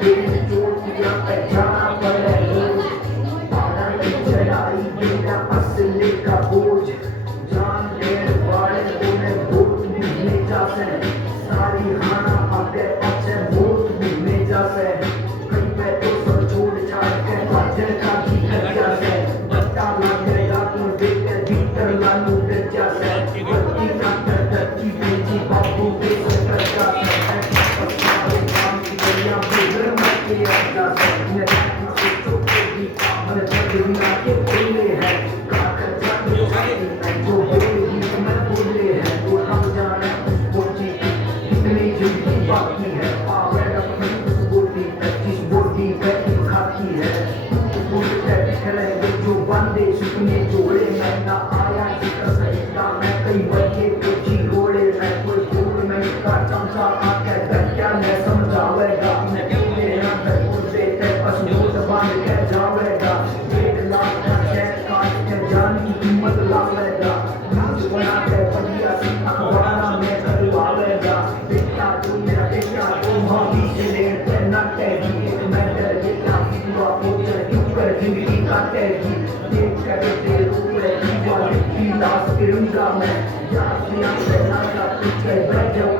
बेल चोटियां पे जाना पड़े रोज, पाना की चढ़ाई बिना असले का बोझ, जान देने वाले उन्हें वोट भी भेजा से, सारी हाना आगे अच्छे वोट भी भेजा से, कई पे तो सब छोड़ छाड़ के बाजे का भी करिया से, बच्चा लग गया तो देख के भीतर लालू बेचा से, बत्ती का धरती बेची बाबू के से करजा से, पसारे काम की गलियां बेगर मत के आजा से, न से चुपके भी मन जग बिना के बोले हैं, काकर जाने जाने जो बोले ही मैं बोले हैं, वो हम जाने वो चीज कितनी जिंदगी बाकी है, पावे अपनी उस बोली जिस बोली बैठी खाती है, बोलते दिखले जो बंदे सुपने जोड़े, मैं ना आया जिक्र सहिता मैं कई बच्चे कोची गोड़े, मैं कोई फूल में का चमचा आकर क्या मैं समझावेगा, मैं कितने अंदर मुझे ते पशु बांध के जावेगा, 1 लाख का चेक काट के जान की कीमत लावेगा, न्यूज़ बना के बढ़िया सी अखबार में करवावेगा, बेटा तू मेरा बेटा तू मामी से लेते न कहेगी, एक मैटर बेटा हुआ पोचर क्यों कर जिंदगी काटेगी, देख कर तेरे ऊपर दीवार की लाश गिरूंगा मैं, या से ना का पीछे बैठ जाऊं